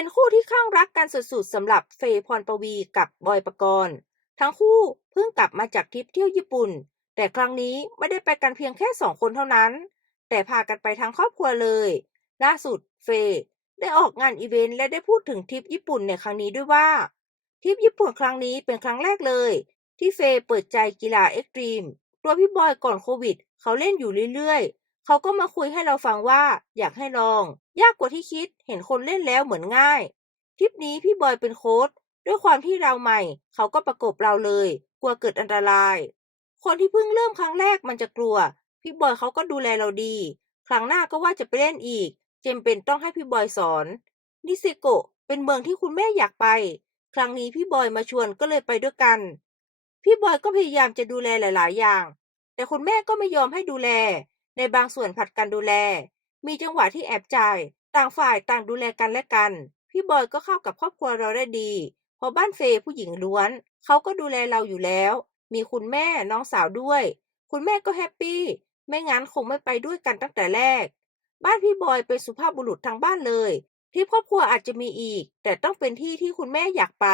เป็นคู่ที่ข้างรักกันสุดๆสำหรับเฟย์พรปวีกับบอยปกรณ์ ทั้งคู่เพิ่งกลับมาจากทริปเที่ยวญี่ปุ่น แต่ครั้งนี้ไม่ได้ไปกันเพียงแค่สองคนเท่านั้น แต่พากันไปทั้งครอบครัวเลย ล่าสุดเฟย์ได้ออกงานอีเวนต์และได้พูดถึงทริปญี่ปุ่นในครั้งนี้ด้วยว่าทริปญี่ปุ่นครั้งนี้เป็นครั้งแรกเลย ที่เฟย์เปิดใจกีฬาเอ็กซ์ตรีมตัวพี่บอยก่อนโควิด เขาเล่นอยู่เรื่อย เขาก็มาคุยให้เราฟังว่า อยากให้ลอง ยากกว่าที่คิด เห็นคนเล่นแล้วเหมือนง่าย ทริปนี้พี่บอยเป็นโค้ชด้วยความที่เราใหม่ เขาก็ประกบเราเลย กลัวเกิดอันตราย คนที่เพิ่งเริ่มครั้งแรกมันจะกลัว พี่บอยเขาก็ดูแลเราดี ครั้งหน้าก็ว่าจะไปเล่นอีก เจมเป็นต้องให้พี่บอยสอน นิเซโกะเป็นเมืองที่คุณแม่อยากไป ครั้งนี้พี่บอยมาชวนก็เลยไปด้วยกัน พี่บอยก็พยายามจะดูแลหลาย ๆ อย่าง แต่คุณแม่ก็ไม่ยอมให้ดูแล ในบางส่วนผัดกันดูแล มีจังหวะที่แอบจ่าย ต่างฝ่ายต่างดูแลกันและกัน พี่บอยก็เข้ากับครอบครัวเราได้ดี เพราะบ้านเฟย์ผู้หญิงล้วน เขาก็ดูแลเราอยู่แล้ว มีคุณแม่น้องสาวด้วย คุณแม่ก็แฮปปี้ ไม่งั้นคงไม่ไปด้วยกันตั้งแต่แรก บ้านพี่บอยเป็นสุภาพบุรุษทางบ้านเลยทริปครอบครัวอาจจะมีอีก แต่ต้องเป็นที่ที่คุณแม่อยากไป